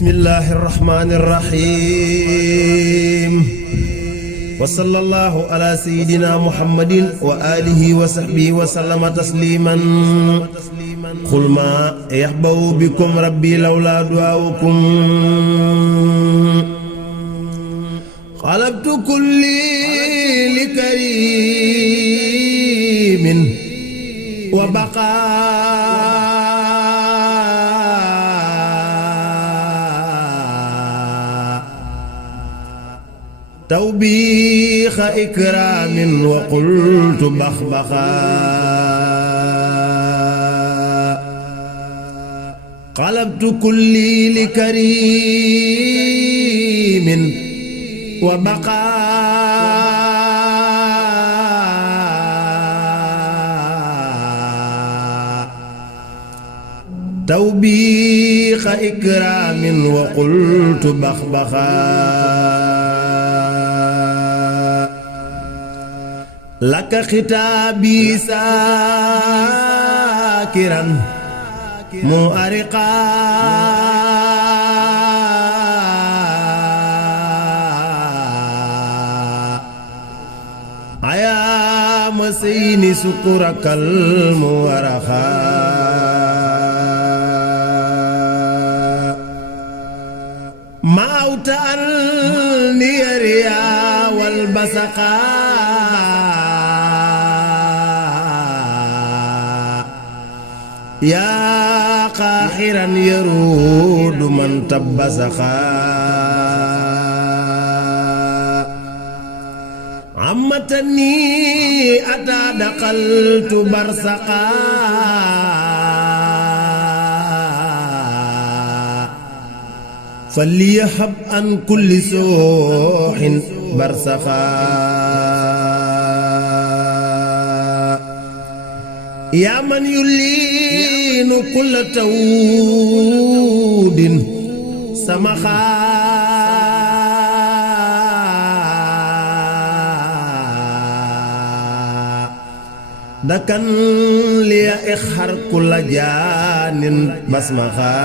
bismillahi irrahmani irrahim wa sallallahu ala sayidina muhammadin wa alihi wa sahbihi wa sallama tasliman qul ma yahbaw bikum rabbi lawla du'aukum qalabtu kulli li karimin wa baqa توبيخ إكرام وقلت بخبخا قلبت كلي لكريم وبقى توبيخ إكرام وقلت بخبخا لك ختابي ساكرا مؤرقا عيا مسين سكرك المورخا موت النيريا والبسقا يا قاحرا يرود من تبسخا عمتني أتى دخلت برسقا فليحب عن كل سوح برسخا يا من يلين كل تود سمخا دكن لي إخر كل جان بسمخا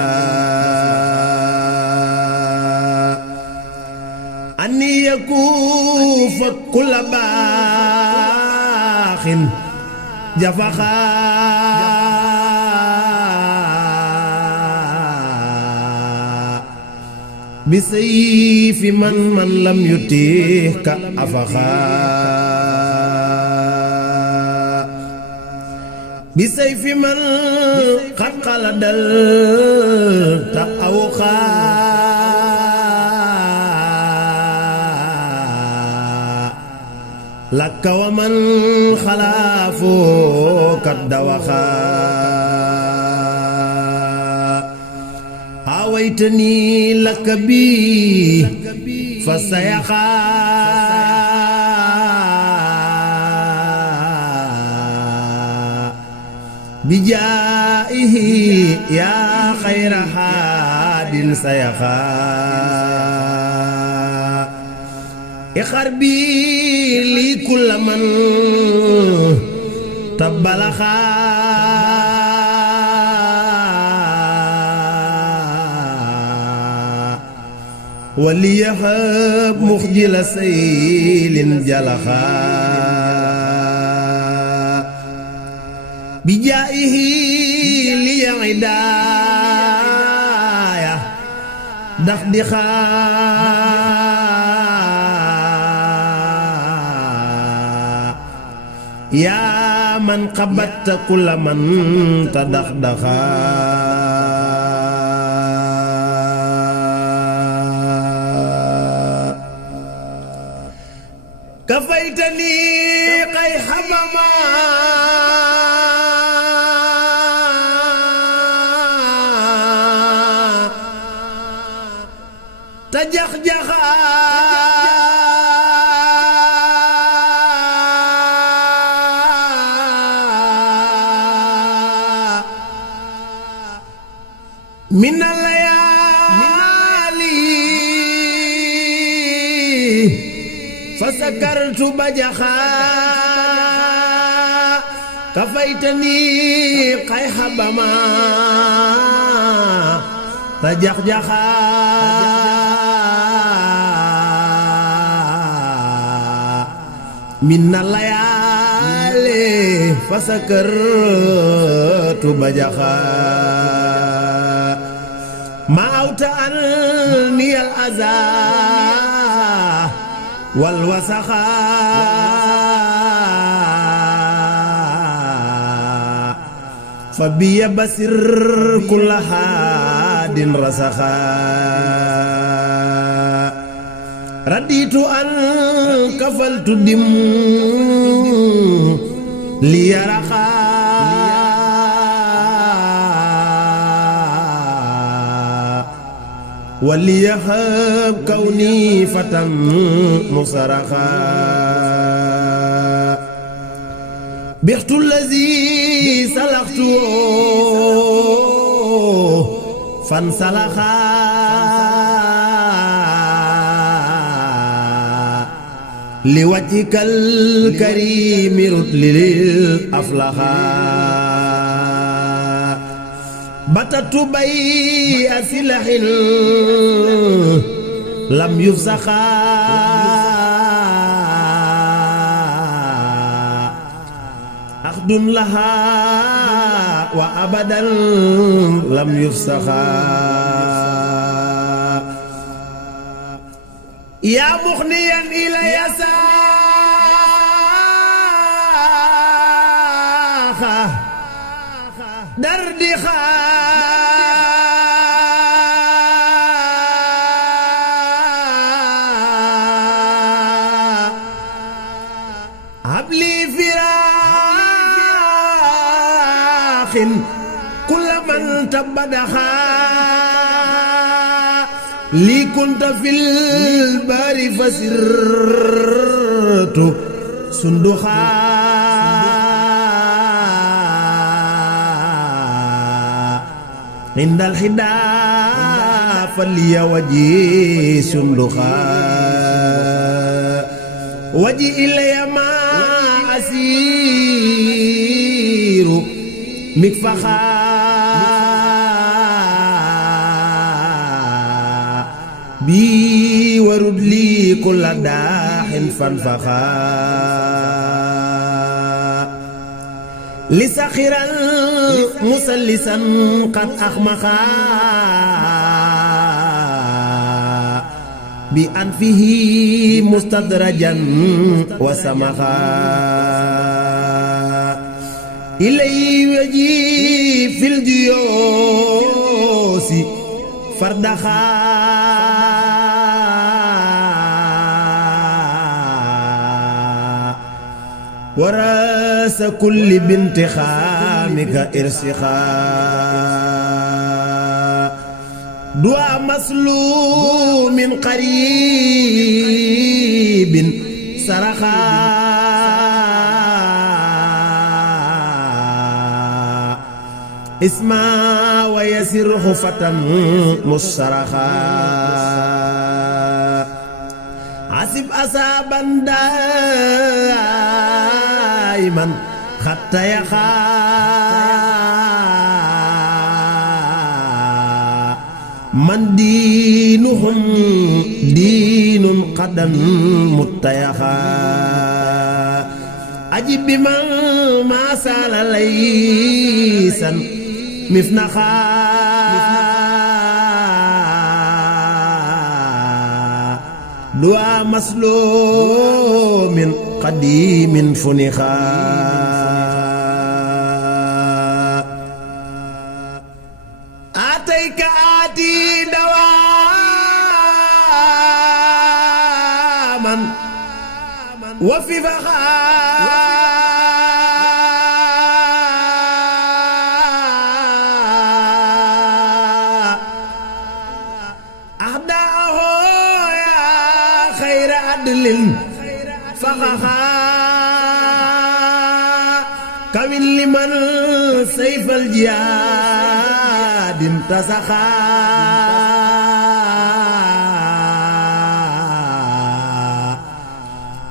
أني يكوف كل باخ جفخا بسيف من لم يتيهك أفخا بسيف من قد قلد التأوخا لك ومن خلافك الدوخا هويتني لك بي فسيخا بجائه يا خير حاد سيخا إخربي لي كل من تبلخا وليهب مخجل سيل جلخا بجائه لي عدايا دخدخا يا من قبضت كل من تدخدخا كفيتني قيح مما تجخجخا من الليالي فسكرت بجخا كفيتني قيح بما تجخجخا من الليالي فسكرت بجخا ما أوتأني الأذى والوسخا فبي بسر كل حاد رسخا رديت أن كفلت دم ليرخا وليهب كوني فتى مصرخا بخت الذي سلخته فانسلخا لوجهك الكريم رتل الأفلخا بتت بي أسلح لم يفسخا أخد لها وأبدا لم يفسخا يا مغنيا إلى يساخا دردخا هبلي فراخ كل من تبدخا لي كنت في البار فسرت صندوخا عند الحدا فلي وجهي صندوخا وجه إلي ما أسير مكفخا بي ورد لي كل داح فانفخا لسخرا مسلسا قد أخمخا بأنفه مستدرجا وسمخا إلي وجي في الجيوس فردخا وراس كل بنت خامك إرسخا دعاء مسلوم قريب صرخا اسمع ويسر خفة مصرخا عسب أصابا دائما حتى يخا من دينهم دين قدم متيخا أجب بمن ما سال ليسا مفنخا دعاء مسلوم قديم فنخا آتيك آتي دواما وفي فخا فخخا كمن لمن سيف الجهاد امتسخا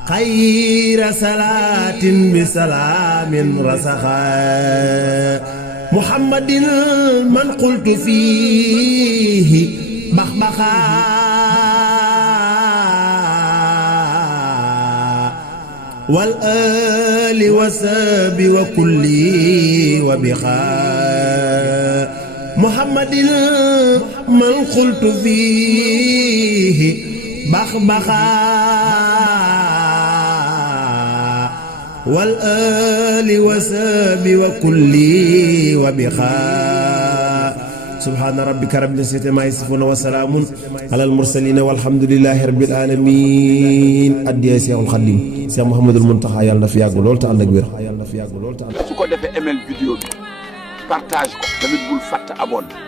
خير صلاة بسلام رسخا محمد من قلت فيه بخبخا والآل وساب وكل وبخا محمد من قلت فيه بخبخا والآل وساب وكل وبخا سبحان ربك رب العزة ما يصفون وسلام على المرسلين والحمد لله رب العالمين أديا سيخ الخديم سيخ محمد المنتخى يالنا في ياغو لول تا اندك وير su ko defee ML vidéo bi partage ko tamit bul fàtte abonné